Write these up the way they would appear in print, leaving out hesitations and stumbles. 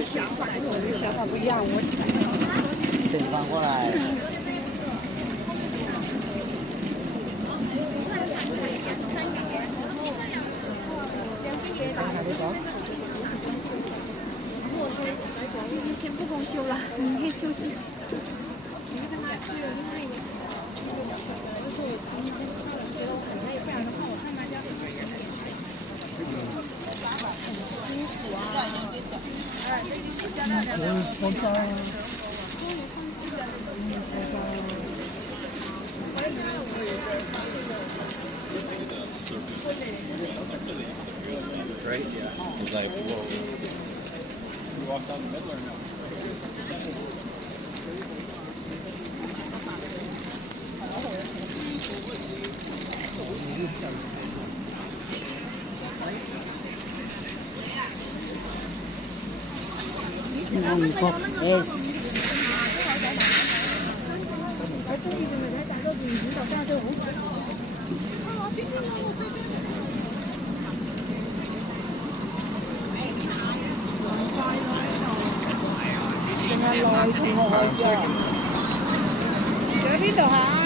想法不一样，等翻过来。今天先不公休了，明天休息。辛苦啊！我放假。Right? Yeah. It's like, whoa. You walked down the middle or no? Yes. Ở biết được hả?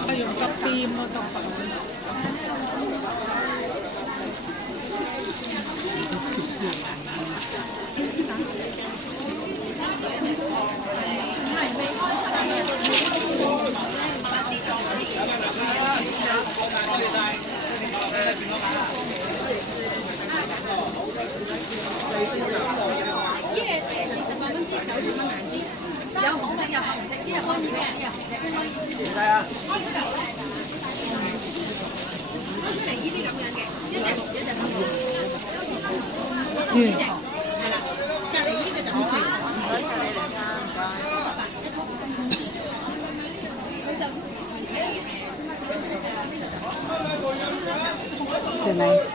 我用急掂啊，有紅色有紅色，呢個可以嘅，呢個紅色。係啊。出嚟呢啲咁樣嘅，一隻紅一隻黑。呢隻係啦，隔離呢個就好啦。So nice.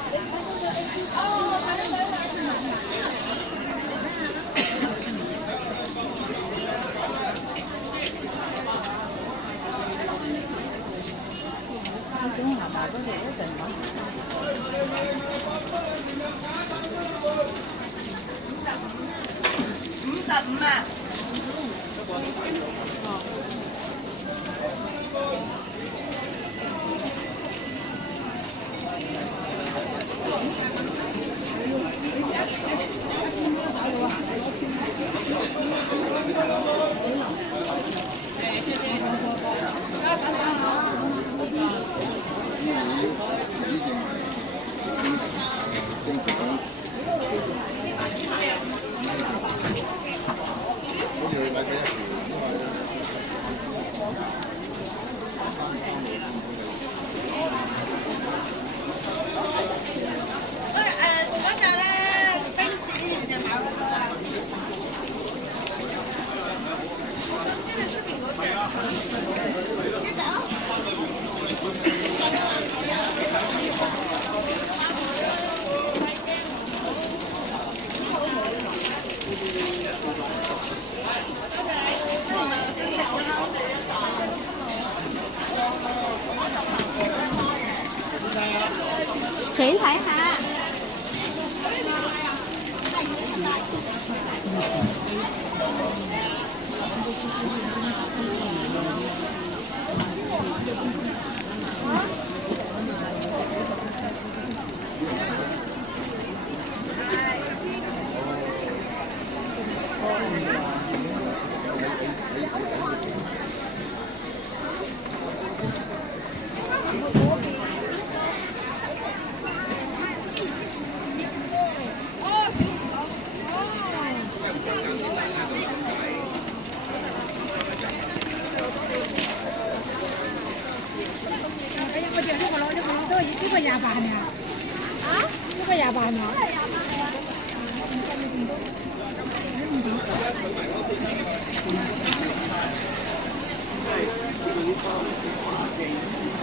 Chị thấy hả?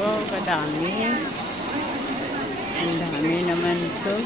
Oh, kadami. Ang dami naman ito.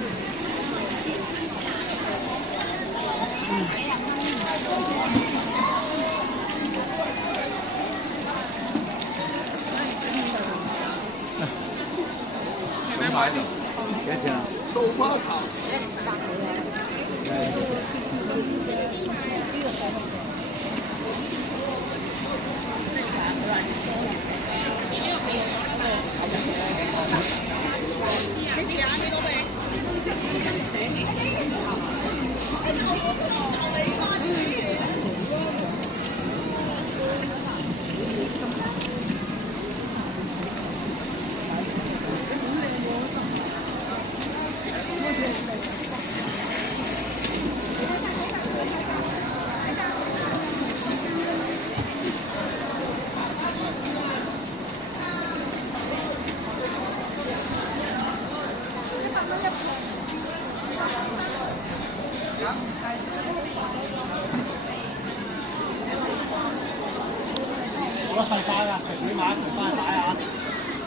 如果細塊㗎，隨便買一條翻去擺啊，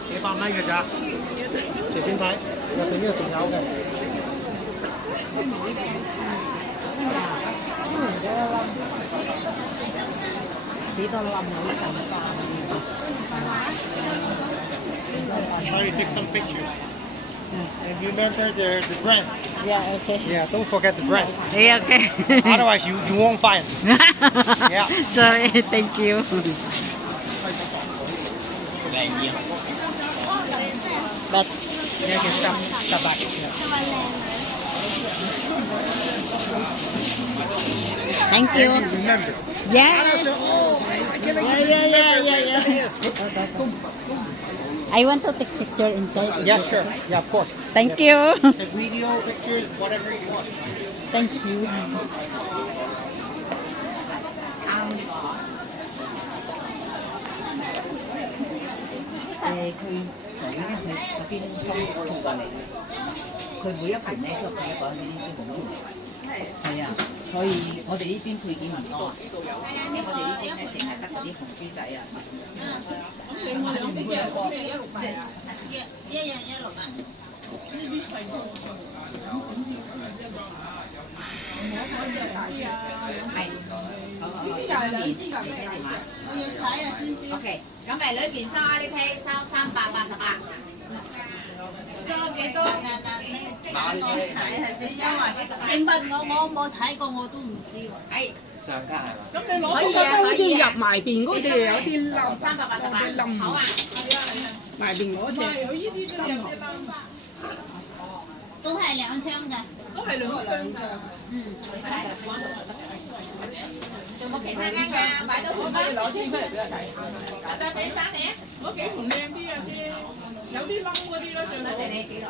幾百蚊嘅咋，隨便睇，入邊呢度仲有嘅。幾多冧好神化 Try to take some pictures. And remember the brand. Yeah, okay. Yeah, don't forget the brand. Yeah, okay. Otherwise, you won't find. Yeah. Sorry, thank you. But You can step back. thank you. Remember. Yeah. Oh, I cannot Yeah. I want to take picture inside. Yeah, sure. Yeah, of course. Thank you. Take video, pictures, whatever you want. Thank you. 佢由呢邊去嗰邊裝送過嚟，佢每一盤咧都係講呢啲好用。係啊，所以我哋呢邊配件唔多，因為我哋呢邊咧淨係得嗰啲紅豬仔啊。係，我要睇下先知。OK， 咁咪裏邊收呢批收388。收幾多？即係我睇係先，因為你問我冇睇過我都唔知喎。係上家係嘛？咁你攞嗰個好似入埋邊嗰啲有啲冧388，好啊。埋邊嗰隻，有呢啲都有啲冧，都係兩槍嘅。都係兩張㗎。仲冇其他啱㗎，買到好嗎？攞啲出嚟俾我睇。再俾翻你啊！嗰幾盤靚啲啊啲，有啲冧嗰啲咯，最好。